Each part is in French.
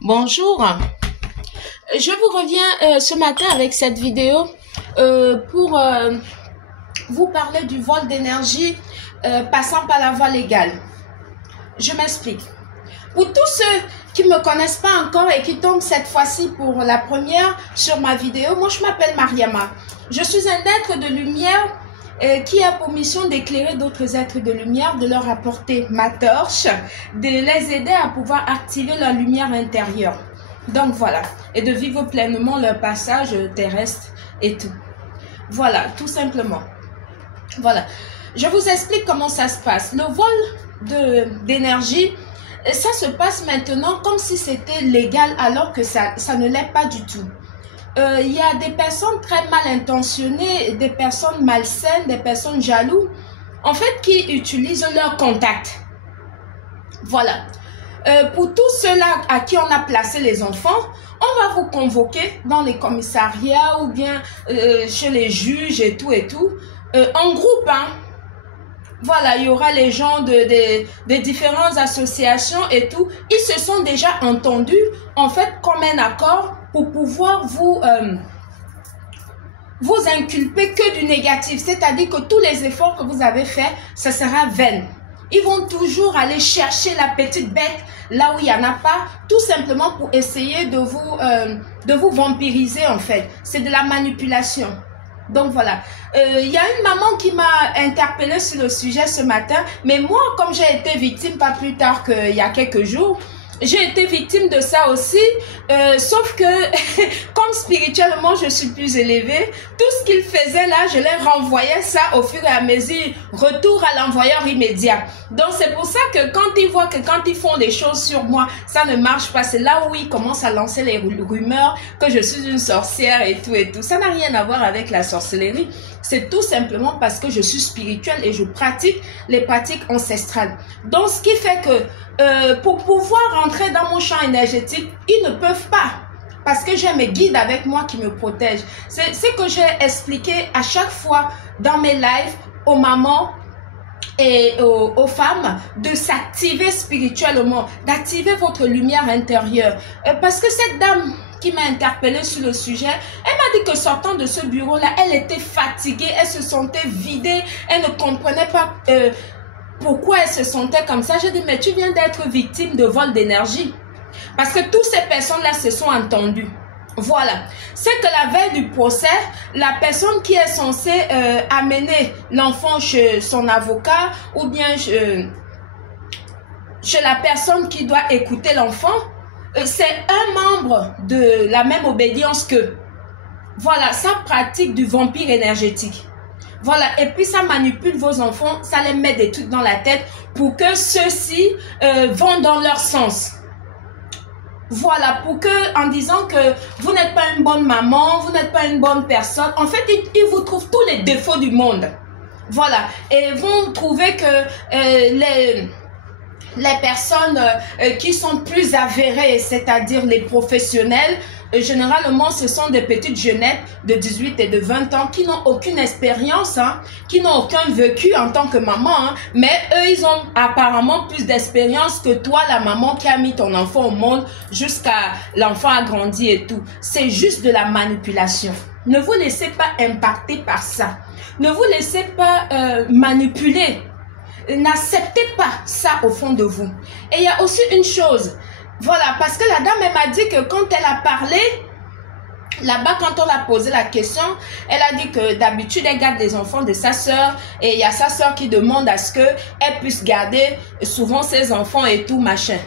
Bonjour, je vous reviens ce matin avec cette vidéo pour vous parler du vol d'énergie passant par la voie légale. Je m'explique. Pour tous ceux qui ne me connaissent pas encore et qui tombent cette fois-ci pour la première sur ma vidéo, moi je m'appelle Mariama. Je suis un être de lumière qui a pour mission d'éclairer d'autres êtres de lumière, de leur apporter ma torche, de les aider à pouvoir activer leur lumière intérieure. Donc voilà, et de vivre pleinement leur passage terrestre et tout. Voilà, tout simplement. Voilà, je vous explique comment ça se passe. Le vol d'énergie, ça se passe maintenant comme si c'était légal alors que ça ne l'est pas du tout. Il y a des personnes très mal intentionnées, des personnes malsaines, des personnes jalouses, en fait, qui utilisent leur contact. Voilà. Pour tous ceux-là à qui on a placé les enfants, on va vous convoquer dans les commissariats ou bien chez les juges et tout, en groupe, hein. Voilà, il y aura les gens des différentes associations et tout. Ils se sont déjà entendus, en fait, comme un accord pour pouvoir vous inculper que du négatif. C'est-à-dire que tous les efforts que vous avez faits, ça sera vain. Ils vont toujours aller chercher la petite bête là où il n'y en a pas, tout simplement pour essayer de vous vampiriser, en fait. C'est de la manipulation. Donc voilà, il y a une maman qui m'a interpellée sur le sujet ce matin, mais moi, comme j'ai été victime pas plus tard qu'il y a quelques jours, j'ai été victime de ça aussi, sauf que comme spirituellement je suis plus élevée, tout ce qu'ils faisaient là, je les renvoyais ça au fur et à mesure, retour à l'envoyeur immédiat. Donc c'est pour ça que quand ils voient que quand ils font des choses sur moi, ça ne marche pas, c'est là où ils commencent à lancer les rumeurs que je suis une sorcière et tout. Ça n'a rien à voir avec la sorcellerie, c'est tout simplement parce que je suis spirituelle et je pratique les pratiques ancestrales. Donc ce qui fait que pour pouvoir rentrer dans mon champ énergétique, ils ne peuvent pas. Parce que j'ai mes guides avec moi qui me protègent. C'est ce que j'ai expliqué à chaque fois dans mes lives aux mamans et aux femmes, de s'activer spirituellement, d'activer votre lumière intérieure. Parce que cette dame qui m'a interpellée sur le sujet, elle m'a dit que sortant de ce bureau-là, elle était fatiguée, elle se sentait vidée, elle ne comprenait pas pourquoi elle se sentait comme ça. J'ai dit, mais tu viens d'être victime de vol d'énergie. Parce que toutes ces personnes-là se sont entendues. Voilà. C'est que la veille du procès, la personne qui est censée amener l'enfant chez son avocat ou bien chez la personne qui doit écouter l'enfant, c'est un membre de la même obédience qu'eux. Voilà, ça pratique du vampire énergétique. Voilà, et puis ça manipule vos enfants, ça les met des trucs dans la tête pour que ceux-ci vont dans leur sens. Voilà, pour que, en disant que vous n'êtes pas une bonne maman, vous n'êtes pas une bonne personne, en fait, ils vous trouvent tous les défauts du monde. Voilà, et vont trouver que les personnes qui sont plus avérées, c'est-à-dire les professionnels, généralement ce sont des petites jeunettes de 18 et de 20 ans qui n'ont aucune expérience, hein, qui n'ont aucun vécu en tant que maman, hein, mais eux ils ont apparemment plus d'expérience que toi, la maman qui a mis ton enfant au monde jusqu'à l'enfant a grandi et tout. C'est juste de la manipulation. Ne vous laissez pas impacter par ça. Ne vous laissez pas manipuler. N'acceptez pas ça au fond de vous. Et il y a aussi une chose, voilà, parce que la dame elle m'a dit que quand elle a parlé, là-bas quand on a posé la question, elle a dit que d'habitude elle garde les enfants de sa soeur et il y a sa soeur qui demande à ce qu'elle puisse garder souvent ses enfants et tout machin.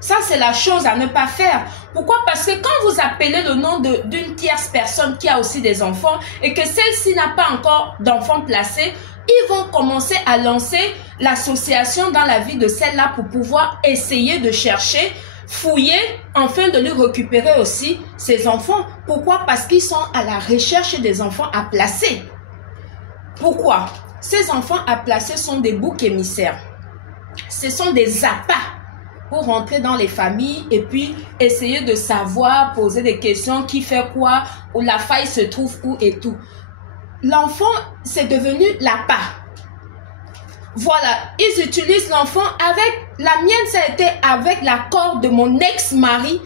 Ça, c'est la chose à ne pas faire. Pourquoi? Parce que quand vous appelez le nom d'une tierce personne qui a aussi des enfants et que celle-ci n'a pas encore d'enfants placés, ils vont commencer à lancer l'association dans la vie de celle-là pour pouvoir essayer de chercher, fouiller, afin de lui récupérer aussi ses enfants. Pourquoi? Parce qu'ils sont à la recherche des enfants à placer. Pourquoi? Ces enfants à placer sont des boucs émissaires. Ce sont des appâts pour rentrer dans les familles et puis essayer de savoir, poser des questions, qui fait quoi, où la faille se trouve où et tout. L'enfant, c'est devenu l'appât. Voilà, ils utilisent l'enfant avec... La mienne, ça a été avec l'accord de mon ex-mari,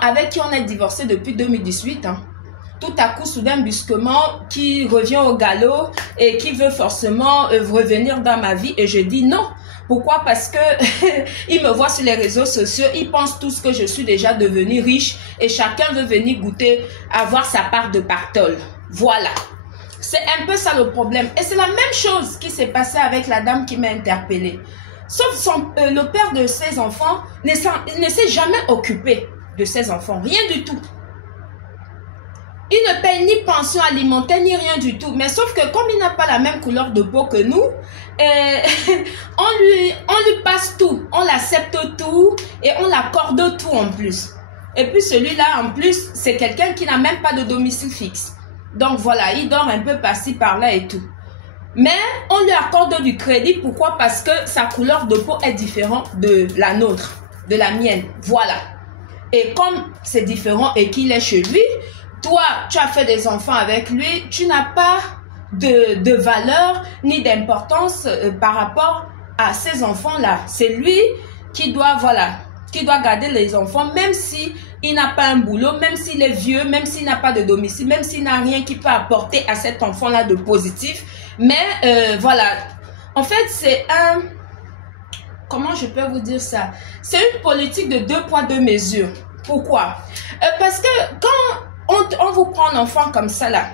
avec qui on est divorcé depuis 2018. Hein. Tout à coup, soudain, brusquement, qui revient au galop et qui veut forcément revenir dans ma vie. Et je dis non. Pourquoi? Parce que ils me voient sur les réseaux sociaux, ils pensent tous que je suis déjà devenue riche et chacun veut venir goûter, avoir sa part de pactole. Voilà. C'est un peu ça le problème. Et c'est la même chose qui s'est passée avec la dame qui m'a interpellée. Sauf le père de ses enfants ne s'est jamais occupé de ses enfants. Rien du tout. Il ne paye ni pension alimentaire, ni rien du tout. Mais sauf que comme il n'a pas la même couleur de peau que nous, on lui passe tout. On l'accepte tout et on l'accorde tout en plus. Et puis celui-là, en plus, c'est quelqu'un qui n'a même pas de domicile fixe. Donc voilà, il dort un peu par-ci, par-là et tout. Mais on lui accorde du crédit. Pourquoi? Parce que sa couleur de peau est différente de la nôtre, de la mienne. Voilà. Et comme c'est différent et qu'il est chez lui, toi, tu as fait des enfants avec lui, tu n'as pas de valeur ni d'importance par rapport à ces enfants-là. C'est lui qui doit, voilà, qui doit garder les enfants, même si il n'a pas un boulot, même s'il est vieux, même s'il n'a pas de domicile, même s'il n'a rien qui peut apporter à cet enfant-là de positif. Mais voilà, en fait, c'est un... Comment je peux vous dire ça? C'est une politique de 2 poids 2 mesures. Pourquoi? Parce que quand on vous prend un enfant comme ça là,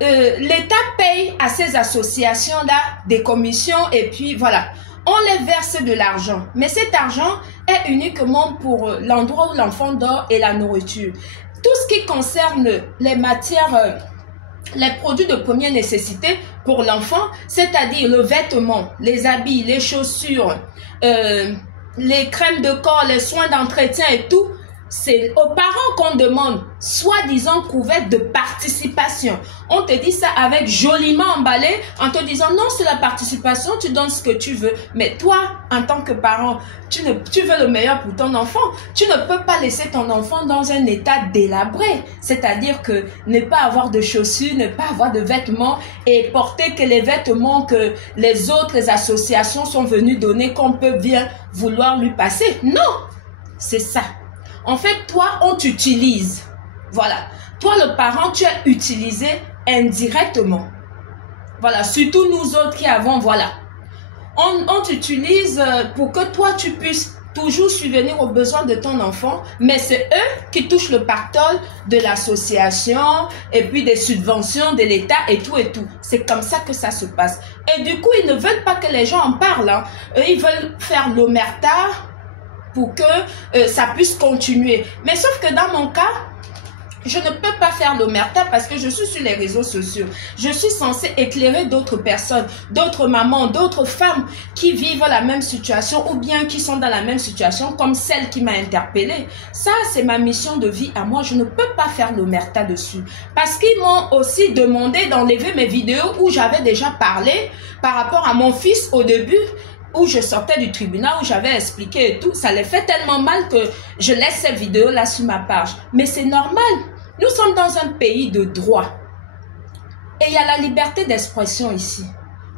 l'État paye à ces associations-là des commissions et puis voilà, on les verse de l'argent. Mais cet argent est uniquement pour l'endroit où l'enfant dort et la nourriture. Tout ce qui concerne les matières, les produits de première nécessité pour l'enfant, c'est-à-dire le vêtement, les habits, les chaussures, les crèmes de corps, les soins d'entretien et tout, c'est aux parents qu'on demande, soi-disant couvert de participation. On te dit ça avec joliment emballé, en te disant non, c'est la participation, tu donnes ce que tu veux. Mais toi, en tant que parent, tu veux le meilleur pour ton enfant. Tu ne peux pas laisser ton enfant dans un état délabré. C'est-à-dire que ne pas avoir de chaussures, ne pas avoir de vêtements et porter que les vêtements que les autres associations sont venues donner, qu'on peut bien vouloir lui passer. Non, c'est ça. En fait, toi, on t'utilise. Voilà. Toi, le parent, tu es utilisé indirectement. Voilà. Surtout nous autres qui avons, voilà. On t'utilise pour que toi, tu puisses toujours subvenir aux besoins de ton enfant. Mais c'est eux qui touchent le pactole de l'association et puis des subventions de l'État et tout et tout. C'est comme ça que ça se passe. Et du coup, ils ne veulent pas que les gens en parlent. Hein. Eux, ils veulent faire l'omerta pour que ça puisse continuer. Mais sauf que dans mon cas, je ne peux pas faire l'omerta parce que je suis sur les réseaux sociaux. Je suis censée éclairer d'autres personnes, d'autres mamans, d'autres femmes qui vivent la même situation ou bien qui sont dans la même situation comme celle qui m'a interpellée. Ça, c'est ma mission de vie à moi. Je ne peux pas faire l'omerta dessus. Parce qu'ils m'ont aussi demandé d'enlever mes vidéos où j'avais déjà parlé par rapport à mon fils au début, où je sortais du tribunal, où j'avais expliqué et tout. Ça les fait tellement mal que je laisse ces vidéos-là sur ma page. Mais c'est normal. Nous sommes dans un pays de droit. Et il y a la liberté d'expression ici.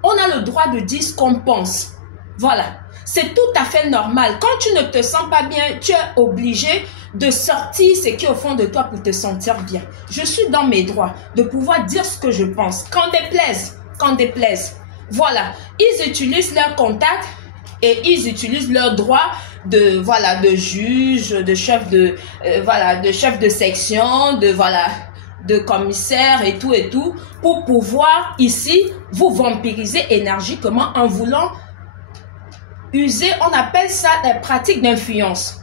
On a le droit de dire ce qu'on pense. Voilà. C'est tout à fait normal. Quand tu ne te sens pas bien, tu es obligé de sortir ce qui est au fond de toi pour te sentir bien. Je suis dans mes droits de pouvoir dire ce que je pense. Qu'en déplaise. Qu'en déplaise. Voilà, ils utilisent leur contact et ils utilisent leurs droits de voilà de juge, de chef de voilà de chef de section, de commissaire et tout pour pouvoir ici vous vampiriser énergiquement en voulant user, on appelle ça des pratiques d'influence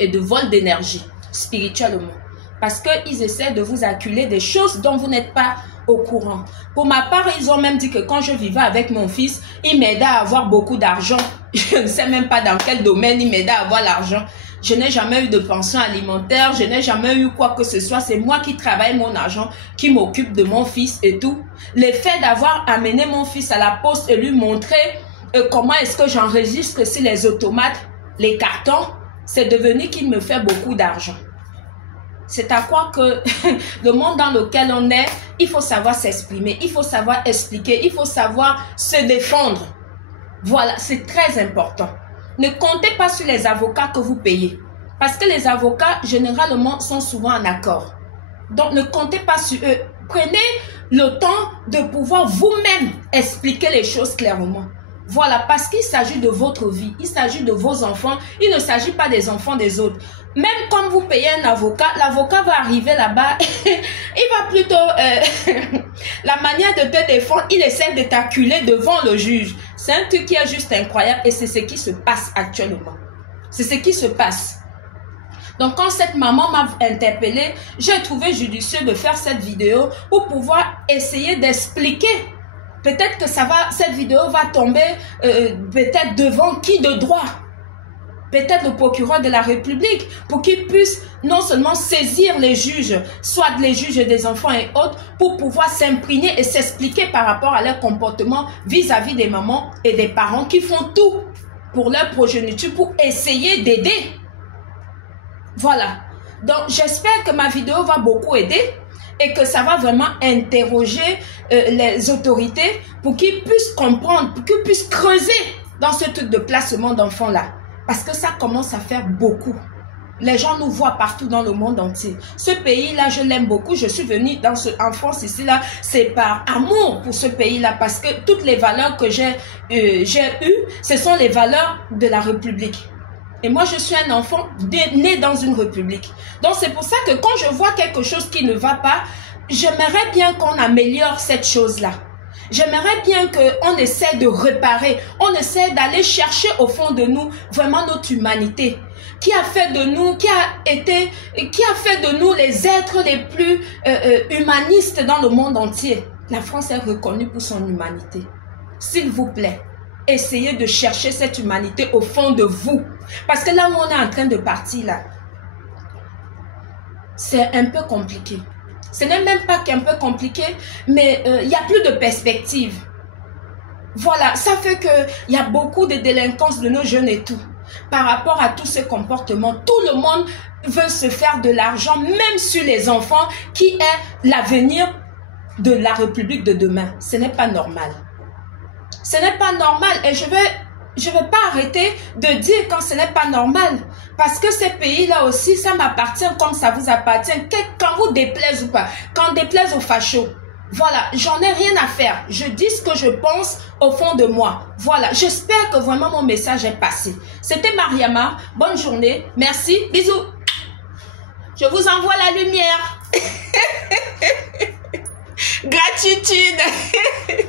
et de vol d'énergie spirituellement. Parce qu'ils essaient de vous acculer des choses dont vous n'êtes pas au courant. Pour ma part, ils ont même dit que quand je vivais avec mon fils, il m'aidait à avoir beaucoup d'argent. Je ne sais même pas dans quel domaine il m'aidait à avoir l'argent. Je n'ai jamais eu de pension alimentaire, je n'ai jamais eu quoi que ce soit. C'est moi qui travaille mon argent, qui m'occupe de mon fils et tout. Le fait d'avoir amené mon fils à la poste et lui montrer comment est-ce que j'enregistre sur les automates, les cartons, c'est devenu qu'il me fait beaucoup d'argent. C'est à quoi que le monde dans lequel on est, il faut savoir s'exprimer, il faut savoir expliquer, il faut savoir se défendre. Voilà, c'est très important. Ne comptez pas sur les avocats que vous payez. Parce que les avocats, généralement, sont souvent en accord. Donc, ne comptez pas sur eux. Prenez le temps de pouvoir vous-même expliquer les choses clairement. Voilà, parce qu'il s'agit de votre vie, il s'agit de vos enfants, il ne s'agit pas des enfants des autres. Même quand vous payez un avocat, l'avocat va arriver là-bas, il va plutôt... la manière de te défendre, il essaie de t'acculer devant le juge. C'est un truc qui est juste incroyable et c'est ce qui se passe actuellement. C'est ce qui se passe. Donc, quand cette maman m'a interpellée, j'ai trouvé judicieux de faire cette vidéo pour pouvoir essayer d'expliquer. Peut-être que cette vidéo va tomber peut-être devant qui de droit. Peut-être le procureur de la République pour qu'il puisse non seulement saisir les juges, soit les juges des enfants et autres, pour pouvoir s'imprégner et s'expliquer par rapport à leur comportement vis-à-vis des mamans et des parents qui font tout pour leur progéniture pour essayer d'aider. Voilà. Donc, j'espère que ma vidéo va beaucoup aider et que ça va vraiment interroger les autorités pour qu'ils puissent comprendre, pour qu'ils puissent creuser dans ce truc de placement d'enfants-là. Parce que ça commence à faire beaucoup. Les gens nous voient partout dans le monde entier. Ce pays-là, je l'aime beaucoup. Je suis venue en France ici, là, c'est par amour pour ce pays-là. Parce que toutes les valeurs que j'ai eues, ce sont les valeurs de la République. Et moi, je suis un enfant né dans une république. Donc, c'est pour ça que quand je vois quelque chose qui ne va pas, j'aimerais bien qu'on améliore cette chose-là. J'aimerais bien qu'on essaie de réparer, on essaie d'aller chercher au fond de nous vraiment notre humanité. Qui a fait de nous, qui a fait de nous les êtres les plus humanistes dans le monde entier. La France est reconnue pour son humanité. S'il vous plaît, essayez de chercher cette humanité au fond de vous. Parce que là où on est en train de partir, là, c'est un peu compliqué. Ce n'est même pas qu'un peu compliqué, mais il n'y a plus de perspective. Voilà, ça fait qu'il y a beaucoup de délinquance de nos jeunes et tout. Par rapport à tous ces comportements, tout le monde veut se faire de l'argent, même sur les enfants, qui est l'avenir de la République de demain. Ce n'est pas normal. Ce n'est pas normal et je vais pas arrêter de dire quand ce n'est pas normal. Parce que ces pays-là aussi, ça m'appartient comme ça vous appartient. Quand vous déplaise ou pas, quand déplaise aux fachos. Voilà, j'en ai rien à faire. Je dis ce que je pense au fond de moi. Voilà, j'espère que vraiment mon message est passé. C'était Mariama. Bonne journée. Merci. Bisous. Je vous envoie la lumière. Gratitude.